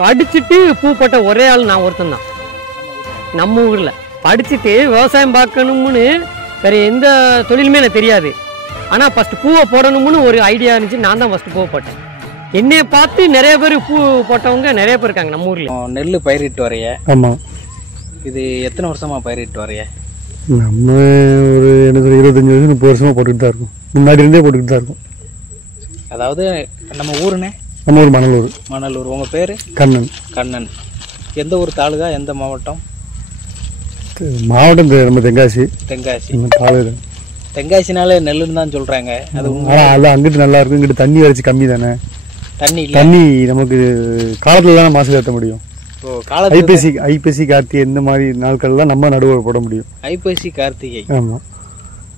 படிச்சுட்டு பூ போட்ட ஒரே ஆள் நான் ஒருத்தன் தான் நம்ம ஊரில். படிச்சுட்டு விவசாயம் பார்க்கணும்னு வேறு எந்த தொழிலுமே எனக்கு தெரியாது. ஆனால் ஃபஸ்ட்டு பூவை போடணும்னு ஒரு ஐடியா இருந்துச்சு. நான் தான் ஃபஸ்ட்டு பூவை போட்டேன். என்னையை பார்த்து நிறைய பேர் பூ போட்டவங்க நிறைய பேர் இருக்காங்க நம்ம ஊரில். நெல் பயிரிட்டு வரைய. ஆமாம். இது எத்தனை வருஷமாக பயிரிட்டு வரைய? நம்ம ஒரு என்ன சொல்ல 25 வருஷம் 30 வருஷமாக போட்டுக்கிட்டு தான் இருக்கும். முன்னாடி இருந்தே போட்டுக்கிட்டு தான் இருக்கும். அதாவது நம்ம ஊருண்ணே? நம்ம ஊர் மணலூர். மணலூர். உங்கள் பேர்? கண்ணன். கண்ணன். எந்த ஊர் தாலுகா, எந்த மாவட்டம்? மாவட்டம் நம்ம தென்காசி. தென்காசி. தாலுகா தென்காசினாலே நெல்லுன்னு தான் சொல்கிறாங்க. அது ஆனால் அங்கிட்டு நல்லா இருக்கும். இங்கிட்டு தண்ணி வரைச்சி கம்மி தானே. தண்ணி நமக்கு காலத்தில் தானே மாசு ஏற்ற முடியும். ஐப்பசி கார்த்திகை இந்த மாதிரி நாட்கள்லாம் நம்ம நடுவு போட முடியும். ஐப்பசி கார்த்திகை. ஆமாம்.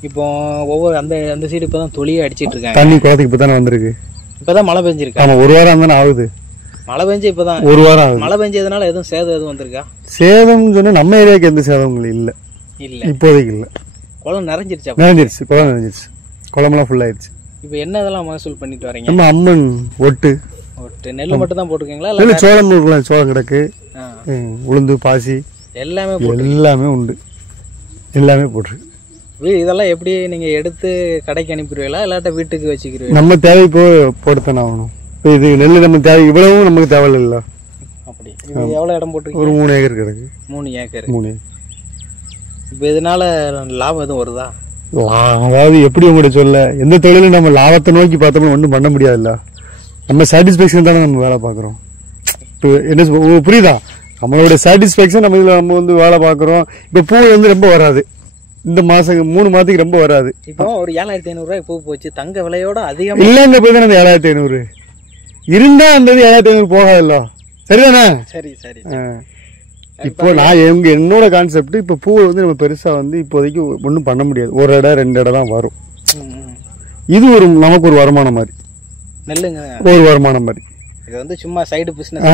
இப்போ ஒவ்வொரு அந்த சைடு இப்போ தான் தொழியை அடிச்சிட்டு இருக்காங்க. தண்ணி குளத்துக்கு இப்போ தானே வந்திருக்கு. இப்போ தான் மழை பெஞ்சிருக்கு. ஆமாம், ஒரு வாரம் தானே ஆகுது. மழை பெஞ்சு இப்போ தான் ஒரு வாரம் ஆகுது. மழை பெஞ்சதுனால எதுவும் சேதம் எதுவும் வந்திருக்கா? சேதம்னு சொன்னால் நம்ம ஏரியாவுக்கு எந்த சேதங்களும் இல்லை. இப்போதைக்கு இல்லை. குளம் நிறைஞ்சிருச்சா? நிறைஞ்சிருச்சு. குளம் நிறைஞ்சிருச்சு. குளமெல்லாம் ஃபுல்லாகிடுச்சு. இப்போ என்ன இதெல்லாம் மகசூல் பண்ணிட்டு வரீங்க? நம்ம அம்மன் ஒட்டு நெல் மட்டும் தான் போட்டுருக்கீங்களா? இல்லை, சோளம் இருக்கலாம். சோளம் கிடக்கு, உளுந்து, பாசி எல்லாமே உண்டு. எல்லாமே போட்டுருக்கு. இதெல்லாம் எப்படி நீங்கள் எடுத்து கடைக்கு அனுப்பிடுவீங்களா இல்லாட்ட வீட்டுக்கு வச்சுக்கிறீங்களா? நம்ம தேவைக்கு போட்டுத்தானே ஆகணும். இது நெல் நம்ம தேவை இவ்வளவும் நமக்கு தேவையில்லை. அப்படி எவ்வளோ இடம் போட்டுருக்கு? ஒரு 3 ஏக்கர் கிடக்கு. 3 ஏக்கர். 3 ஏக்கர். இப்போ இதனால லாபம் எதுவும் வருதா? அதாவது எப்படி உங்கள்கிட்ட சொல்ல, எந்த தொழிலும் நம்ம லாபத்தை நோக்கி பார்த்தோம்னா ஒன்றும் பண்ண முடியாதுல்ல. நம்ம சாட்டிஸ்ஃபேக்ஷன் தானே நம்ம வேலை பார்க்குறோம். இப்போ என்ன புரியுதா? நம்மளோட சாட்டிஸ்ஃபேக்ஷன் நம்ம இதில் நம்ம வந்து வேலை பார்க்குறோம். இப்போ பூ வந்து ரொம்ப வராது. இந்த மாதம் 3 மாதத்துக்கு ரொம்ப வராது. இப்போ ஒரு 7500 பூ போச்சு. தங்க விலையோட அதிகம் இல்லைங்க. போய் தானே அந்த 7500 இருந்தா அந்த 7500 போகாதுல்ல. சரிதானே? சரி. இப்போ நான் என்னோட கான்செப்ட், இப்போ பூவை வந்து நம்ம பெருசா வந்து இப்போதைக்கு ஒன்றும் பண்ண முடியாது. 1 இடம் 2 இடம் தான் வரும். இது நமக்கு ஒரு வருமானம் மாதிரி. நெல்லுங்க ஒரு வருமானம் மாதிரி. இது வந்து சும்மா சைடு பிசினஸ்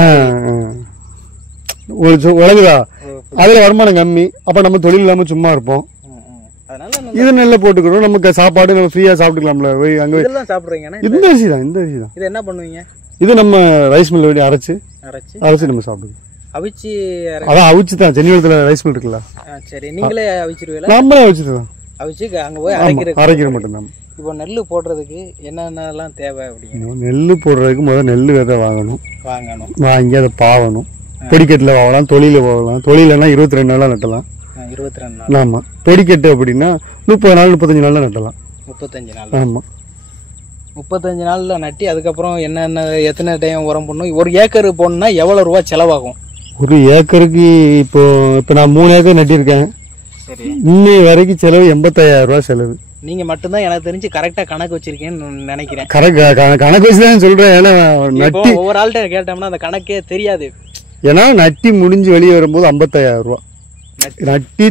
உலகுதா. அதுல வருமானம் கம்மி. அப்ப நம்ம தொழில் இல்லாம சும்மா இருப்போம். இது நெல்ல போட்டுக்கிறோம். நமக்கு சாப்பாடு நம்ம ஃப்ரீயா சாப்பிட்டுக்கலாம்ல. அங்க சாப்பிடுறீங்க. இந்த அரிசி தான். இந்த அரிசி தான். இது என்ன பண்ணுவீங்க? இது நம்ம ரைஸ் மில் வழி அரைச்சு நம்ம சாப்பிடுவோம். அவிச்சு அதான் அவிச்சு தான். சென்னிவளத்துல ரைஸ் மில் இருக்குல்ல. சரி. நீங்களே அவிச்சிருவீங்களா? நம்மளே அவிச்சுதான். அவிச்சு அங்க போய் அரைக்கிற மட்டும்தான். இப்போ நெல் போடுறதுக்கு என்னென்னலாம் தேவை அப்படிங்க? நெல் போடுறதுக்கு முதல்ல நெல் விதை வாங்கணும். வாங்கி அதை பாவணும். பொடிக்கட்டில் வாங்கலாம், தொழில வாங்கலாம். தொழிலன்னா 22 நாளாக நட்டலாம். 22 நாள். ஆமாம். பொடிக்கட்டு அப்படின்னா 30 நாள் 35 நாளில் நட்டலாம். 35 நாள். ஆமாம். 35 நாளில் நட்டி அதுக்கப்புறம் என்னென்ன எத்தனை டைம் உரம் போடணும்? 1 ஏக்கர் போடணும்னா எவ்வளோ ரூபா செலவாகும்? 1 ஏக்கருக்கு இப்போ நான் 3 ஏக்கர் நட்டியிருக்கேன். சரி. இன்னை வரைக்கும் செலவு 85,000 ரூபா செலவு. நீங்க மட்டும்தான் எனக்கு தெரிஞ்சு கரெக்டா கணக்கு வச்சிருக்கேன்னு நினைக்கிறேன். கணக்கு வச்சுதான் சொல்றேன். ஏன்னா ஒவ்வொரு ஆள்கிட்ட கேட்டோம்னா அந்த கணக்கே தெரியாது. ஏன்னா நட்டி முடிஞ்சு வெளியே வரும்போது 55,000 ரூபா. நட்டி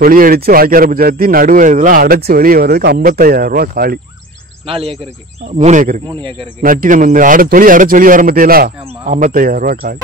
தொழி அடிச்சு வாய்க்காரப்பு சாத்தி நடுவு இதெல்லாம் அடைச்சு வெளியே வர்றதுக்கு 55,000 ரூபா காலி. 4 ஏக்கருக்கு. 3 ஏக்கருக்கு. 3 ஏக்கருக்கு நட்டி நம்ம இந்த தொழி அடைச்சு வெளியே வர பத்தியலா 55,000 ரூபா காலி.